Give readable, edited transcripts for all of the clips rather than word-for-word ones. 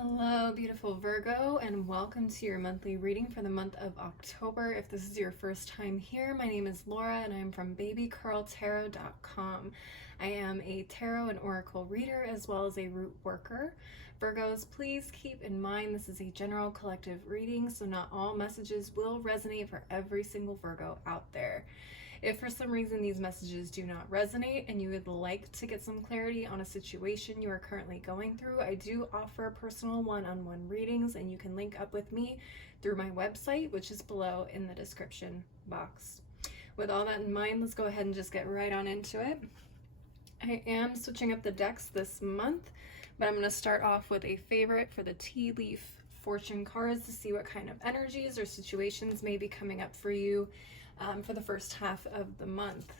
Hello, beautiful Virgo, and welcome to your monthly reading for the month of October. If this is your first time here, my name is Laura and I'm from babycurltarot.com. I am a tarot and oracle reader as well as a root worker. Virgos, please keep in mind this is a general collective reading, so not all messages will resonate for every single Virgo out there. If for some reason these messages do not resonate and you would like to get some clarity on a situation you are currently going through, I do offer personal one-on-one readings, and you can link up with me through my website, which is below in the description box. With all that in mind, let's go ahead and just get right on into it. I am switching up the decks this month, but I'm going to start off with a favorite for the tea leaf fortune cards to see what kind of energies or situations may be coming up for you for the first half of the month.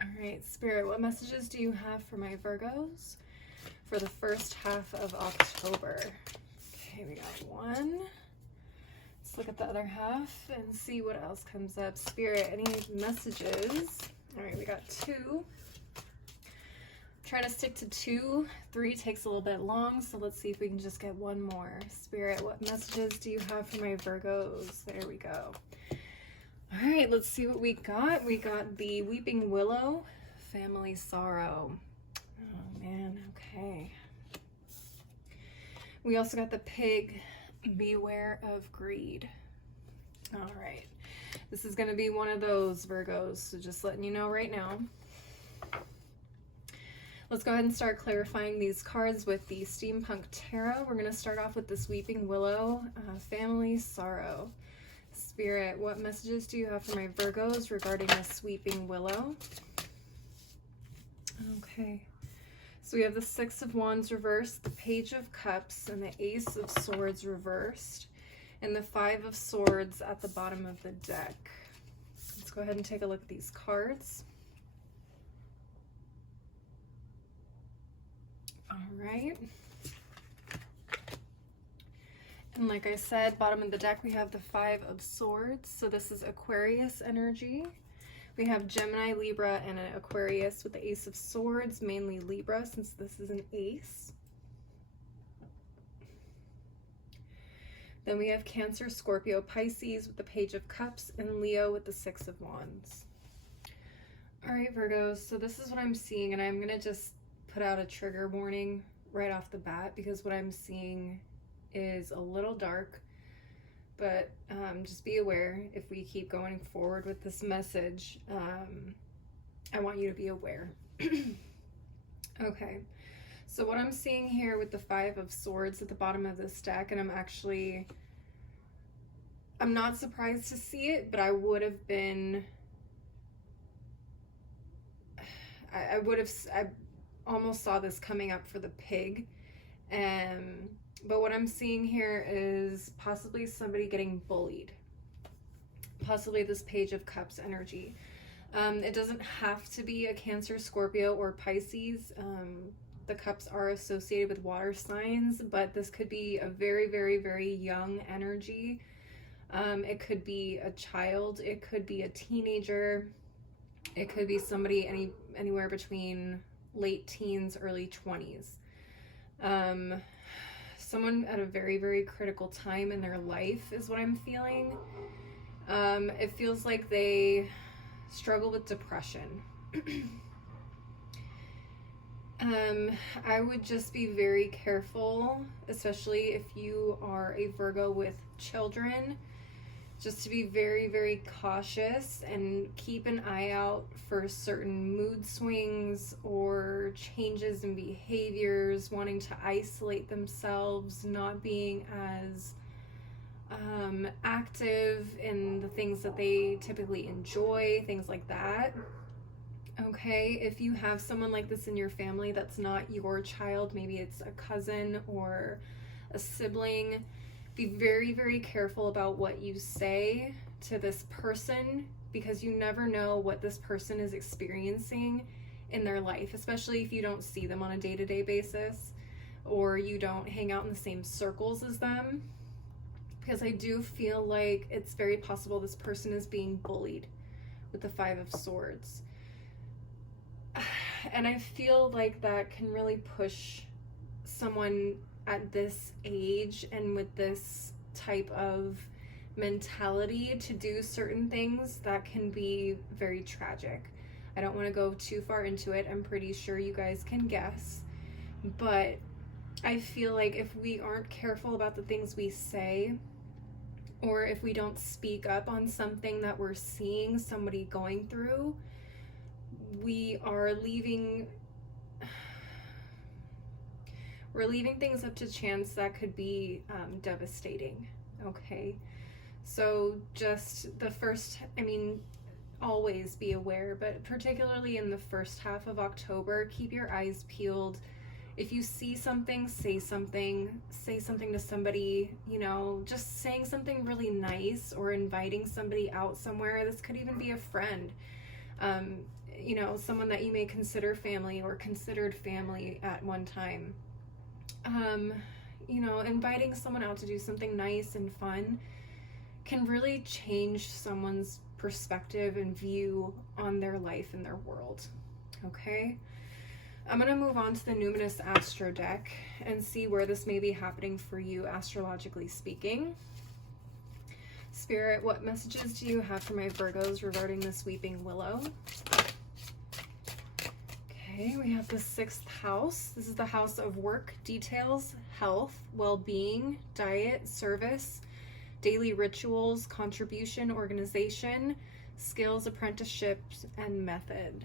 All right, Spirit, what messages do you have for my Virgos for the first half of October? Okay, we got one. Let's look at the other half and see what else comes up. Spirit, any messages? All right, we got two. Trying to stick to two. Three takes a little bit long, so let's see if we can just get one more. Spirit, what messages do you have for my Virgos? There we go. All right, let's see what we got. We got the Weeping Willow, Family Sorrow. Oh man, okay. We also got the Pig, Beware of Greed. All right, this is going to be one of those Virgos, so just letting you know right now. Let's go ahead and start clarifying these cards with the Steampunk Tarot. We're going to start off with this Weeping Willow, Family Sorrow. Spirit, what messages do you have for my Virgos regarding this Weeping Willow? Okay, so we have the Six of Wands reversed, the Page of Cups, and the Ace of Swords reversed, and the Five of Swords at the bottom of the deck. Let's go ahead and take a look at these cards. All right. And like I said, bottom of the deck, we have the Five of Swords. So this is Aquarius energy. We have Gemini, Libra, and an Aquarius with the Ace of Swords, mainly Libra, since this is an ace. Then we have Cancer, Scorpio, Pisces with the Page of Cups, and Leo with the Six of Wands. All right, Virgos, so this is what I'm seeing, and I'm going to just put out a trigger warning right off the bat because what I'm seeing is a little dark, but just be aware if we keep going forward with this message. I want you to be aware. Okay, so what I'm seeing here with the Five of Swords at the bottom of this deck, and I'm not surprised to see it, but I would have been, I almost saw this coming up for the Pig. But what I'm seeing here is possibly somebody getting bullied. Possibly this Page of Cups energy. It doesn't have to be a Cancer, Scorpio, or Pisces. The cups are associated with water signs, but this could be a very, very, very young energy. It could be a child. It could be a teenager. It could be somebody anywhere between late teens, early 20s. Someone at a very, very critical time in their life is what I'm feeling. It feels like they struggle with depression. I would just be very careful, especially if you are a Virgo with children, just to be very, very cautious and keep an eye out for certain mood swings or changes in behaviors, wanting to isolate themselves, not being as active in the things that they typically enjoy, things like that. Okay, if you have someone like this in your family that's not your child, maybe it's a cousin or a sibling, be very, very careful about what you say to this person, because you never know what this person is experiencing in their life, especially if you don't see them on a day-to-day basis or you don't hang out in the same circles as them, because I do feel like it's very possible this person is being bullied with the Five of Swords. And I feel like that can really push someone at this age and with this type of mentality to do certain things that can be very tragic. I don't want to go too far into it. I'm pretty sure you guys can guess. But I feel like if we aren't careful about the things we say, or if we don't speak up on something that we're seeing somebody going through, we are leaving things up to chance that could be devastating. Okay, so just the first, always be aware, but particularly in the first half of October, keep your eyes peeled. If you see something, say something to somebody, just saying something really nice, or inviting somebody out somewhere. This could even be a friend, someone that you may consider family or considered family at one time. Inviting someone out to do something nice and fun can really change someone's perspective and view on their life and their world. Okay? I'm going to move on to the Numinous Astro deck and see where this may be happening for you, astrologically speaking. Spirit, what messages do you have for my Virgos regarding this weeping willow? Okay, we have the 6th house. This is the house of work, details, health, well-being, diet, service, daily rituals, contribution, organization, skills, apprenticeships, and method.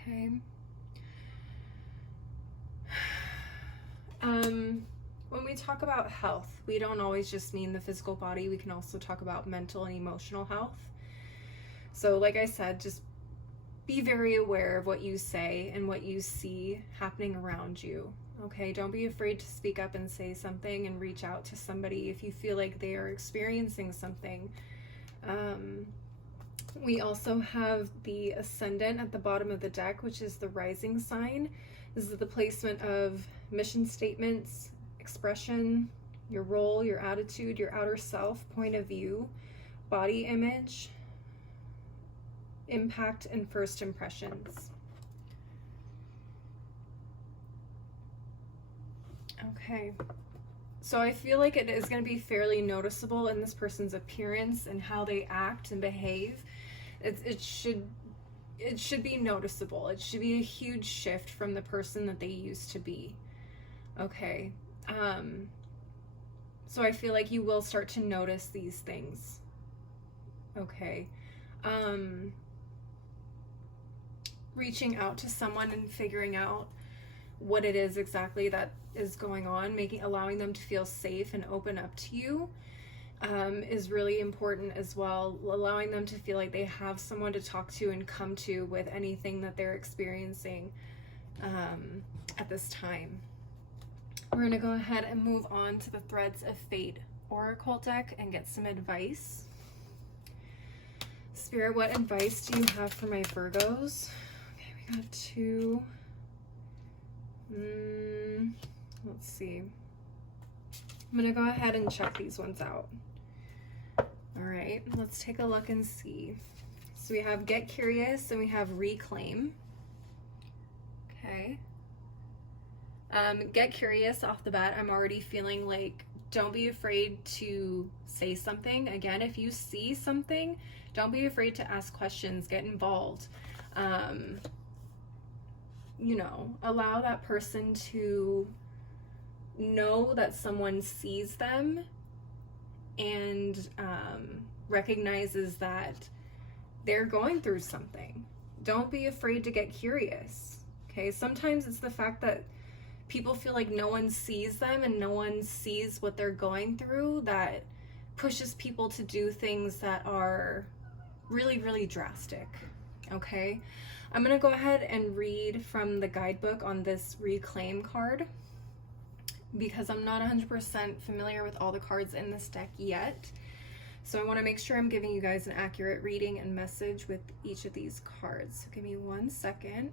Okay. When we talk about health, we don't always just mean the physical body. We can also talk about mental and emotional health. So like I said, just be very aware of what you say and what you see happening around you. Okay, don't be afraid to speak up and say something and reach out to somebody if you feel like they are experiencing something. We also have the Ascendant at the bottom of the deck, which is the rising sign. This is the placement of mission statements, expression, your role, your attitude, your outer self, point of view, body image, impact, and first impressions. Okay, so I feel like it is going to be fairly noticeable in this person's appearance and how they act and behave. It should be noticeable. It should be a huge shift from the person that they used to be. Okay, so I feel like you will start to notice these things. Okay, reaching out to someone and figuring out what it is exactly that is going on, allowing them to feel safe and open up to you, is really important as well. Allowing them to feel like they have someone to talk to and come to with anything that they're experiencing at this time. We're going to go ahead and move on to the Threads of Fate Oracle deck and get some advice. Spirit, what advice do you have for my Virgos? Okay, we got 2. Let's see. I'm going to go ahead and check these ones out. All right, let's take a look and see. So we have Get Curious and we have Reclaim. Okay. Get Curious off the bat, I'm already feeling like don't be afraid to say something. Again, if you see something, don't be afraid to ask questions, get involved. Allow that person to know that someone sees them and recognizes that they're going through something. Don't be afraid to get curious. Okay, sometimes it's the fact that people feel like no one sees them and no one sees what they're going through that pushes people to do things that are really, really drastic. Okay, I'm gonna go ahead and read from the guidebook on this Reclaim card because I'm not 100% familiar with all the cards in this deck yet. So I want to make sure I'm giving you guys an accurate reading and message with each of these cards. So give me 1 second.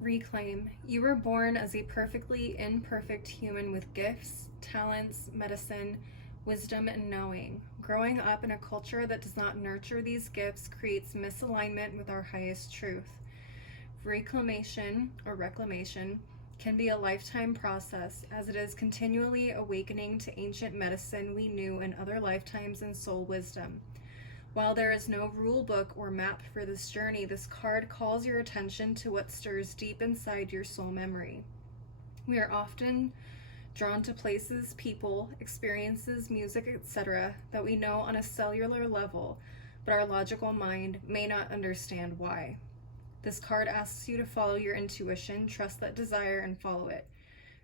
Reclaim. You were born as a perfectly imperfect human with gifts, talents, medicine, wisdom, and knowing. Growing up in a culture that does not nurture these gifts creates misalignment with our highest truth. Reclamation, or reclamation, can be a lifetime process, as it is continually awakening to ancient medicine we knew in other lifetimes and soul wisdom. While there is no rule book or map for this journey, this card calls your attention to what stirs deep inside your soul memory. We are often drawn to places, people, experiences, music, etc., that we know on a cellular level, but our logical mind may not understand why. This card asks you to follow your intuition, trust that desire, and follow it.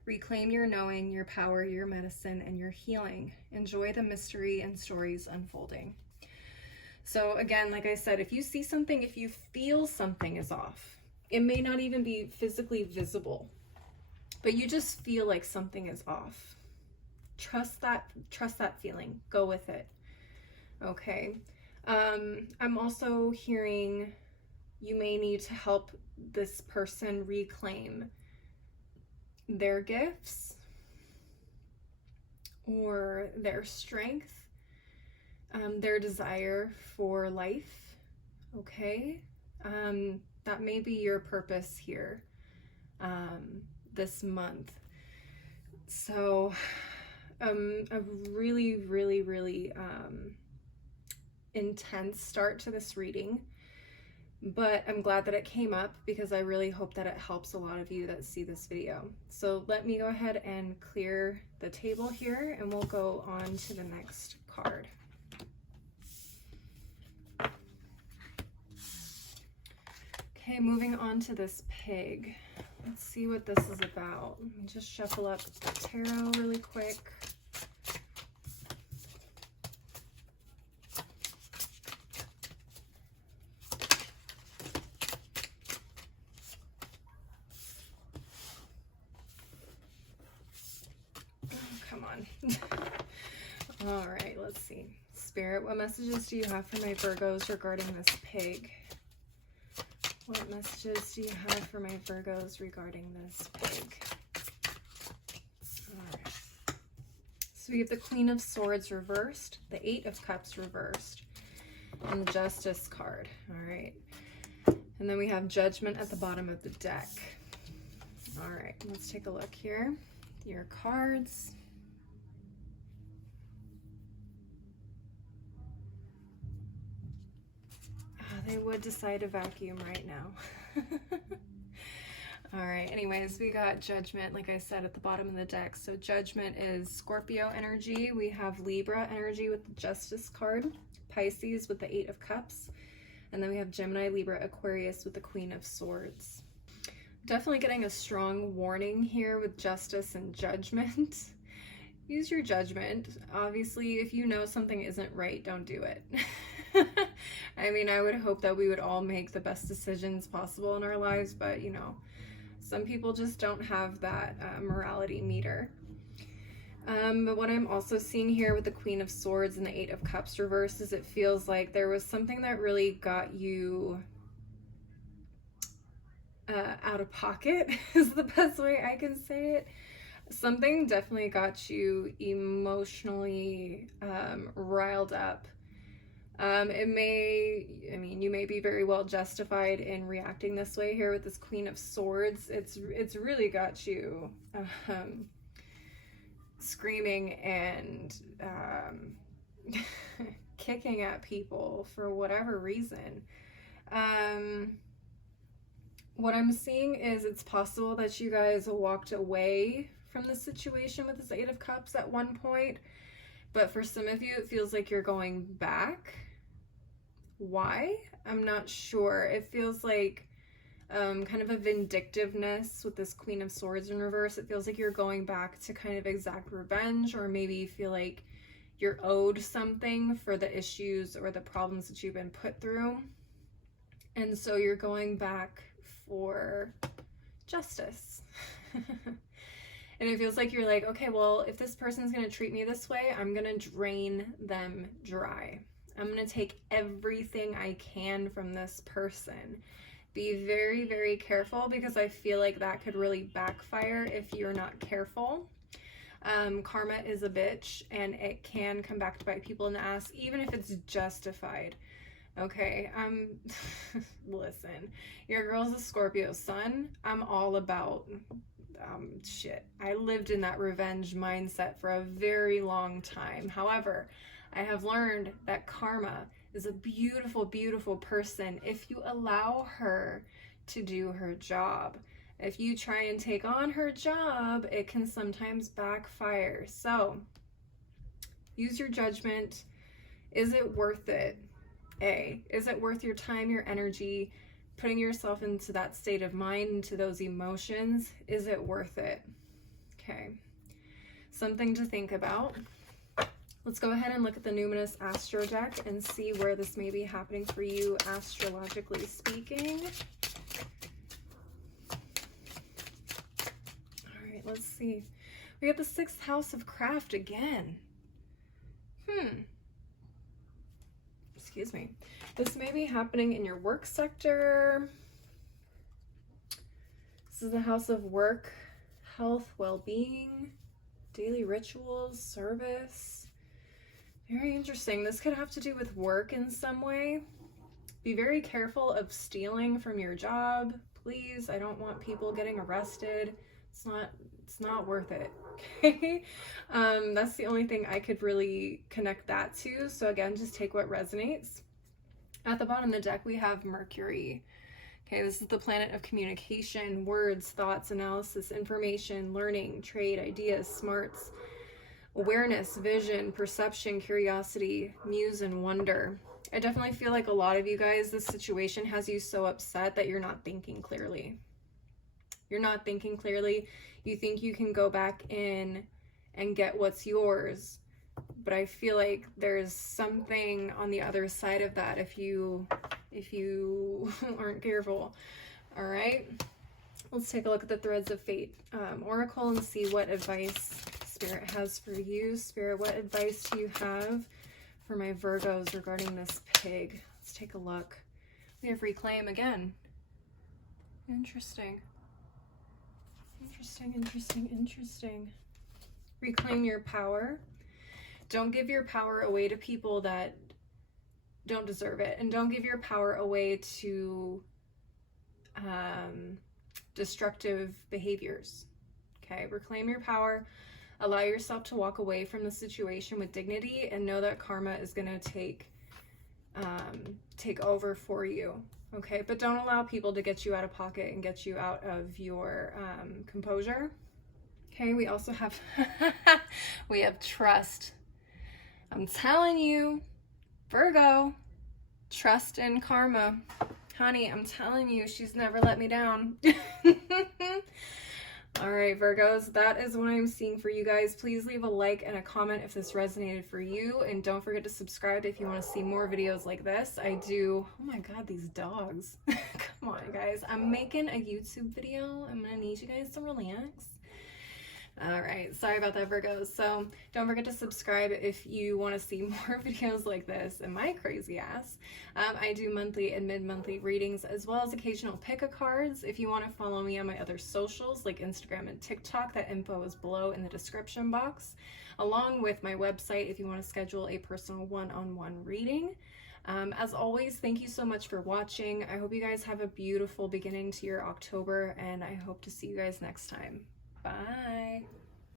Reclaim your knowing, your power, your medicine, and your healing. Enjoy the mystery and stories unfolding. So again, like I said, if you see something, if you feel something is off, it may not even be physically visible, but you just feel like something is off. Trust that feeling. Go with it. Okay. I'm also hearing you may need to help this person reclaim their gifts or their strength, their desire for life. Okay. That may be your purpose here this month. So a really, really, really intense start to this reading, but I'm glad that it came up because I really hope that it helps a lot of you that see this video. So let me go ahead and clear the table here and we'll go on to the next card. Okay, moving on to this pig. Let's see what this is about. Let me just shuffle up the tarot really quick. Come on. All right, let's see. Spirit, what messages do you have for my Virgos regarding this pig? What messages do you have for my Virgos regarding this pig? All right. So we have the Queen of Swords reversed, the Eight of Cups reversed, and the Justice card. All right. And then we have Judgment at the bottom of the deck. All right, let's take a look here. Your cards. They would decide to vacuum right now. All right, anyways, we got Judgment, like I said, at the bottom of the deck. So Judgment is Scorpio energy. We have Libra energy with the Justice card, Pisces with the Eight of Cups, and then we have Gemini, Libra, Aquarius with the Queen of Swords. Definitely getting a strong warning here with Justice and Judgment. Use your judgment. Obviously, if you know something isn't right, don't do it. I mean, I would hope that we would all make the best decisions possible in our lives, but you know, some people just don't have that morality meter. But what I'm also seeing here with the Queen of Swords and the Eight of Cups reversed is it feels like there was something that really got you out of pocket is the best way I can say it. Something definitely got you emotionally riled up. You may be very well justified in reacting this way here with this Queen of Swords. It's really got you screaming and kicking at people for whatever reason. What I'm seeing is it's possible that you guys walked away from the situation with this Eight of Cups at one point, but for some of you it feels like you're going back. Why? I'm not sure. It feels like kind of a vindictiveness with this Queen of Swords in reverse. It feels like you're going back to kind of exact revenge, or maybe you feel like you're owed something for the issues or the problems that you've been put through. And so you're going back for justice. And it feels like you're like, okay, well, if this person's going to treat me this way, I'm going to drain them dry. I'm going to take everything I can from this person. Be very, very careful, because I feel like that could really backfire if you're not careful. Karma is a bitch, and it can come back to bite people in the ass, even if it's justified. Okay, listen, your girl's a Scorpio sun. I'm all about shit, I lived in that revenge mindset for a very long time. However, I have learned that karma is a beautiful, beautiful person if you allow her to do her job. If you try and take on her job, it can sometimes backfire. So use your judgment. Is it worth it? Is it worth your time, your energy, putting yourself into that state of mind, into those emotions? Is it worth it? Okay. Something to think about. Let's go ahead and look at the Numinous Astro deck and see where this may be happening for you, astrologically speaking. All right, let's see. We have the 6th house of craft again. Excuse me. This may be happening in your work sector. This is the house of work, health, well-being, daily rituals, service. Very interesting. This could have to do with work in some way. Be very careful of stealing from your job, please. I don't want people getting arrested. It's not worth it. Okay. That's the only thing I could really connect that to. So again, just take what resonates. At the bottom of the deck, we have Mercury. Okay, this is the planet of communication, words, thoughts, analysis, information, learning, trade, ideas, smarts, awareness, vision, perception, curiosity, muse, and wonder. I definitely feel like a lot of you guys, this situation has you so upset that you're not thinking clearly. You're not thinking clearly. You think you can go back in and get what's yours. But I feel like there's something on the other side of that if you aren't careful. All right. Let's take a look at the Threads of Fate Oracle and see what advice Spirit has for you. Spirit, what advice do you have for my Virgos regarding this pig? Let's take a look. We have Reclaim again. Interesting. Interesting. Reclaim your power. Don't give your power away to people that don't deserve it. And don't give your power away to destructive behaviors. Okay, reclaim your power. Allow yourself to walk away from the situation with dignity and know that karma is going to take over for you. Okay, but don't allow people to get you out of pocket and get you out of your composure. Okay, we also have we have trust. I'm telling you, Virgo, trust in karma. Honey, I'm telling you, she's never let me down. All right, Virgos, that is what I'm seeing for you guys. Please leave a like and a comment if this resonated for you. And don't forget to subscribe if you want to see more videos like this. I do, oh my God, these dogs. Come on, guys. I'm making a YouTube video. I'm going to need you guys to relax. All right, sorry about that, Virgos. So don't forget to subscribe if you want to see more videos like this and my crazy ass. I do monthly and mid-monthly readings as well as occasional pick-a-cards. If you want to follow me on my other socials like Instagram and TikTok, that info is below in the description box, along with my website if you want to schedule a personal one-on-one reading. As always, thank you so much for watching. I hope you guys have a beautiful beginning to your October, and I hope to see you guys next time. Bye.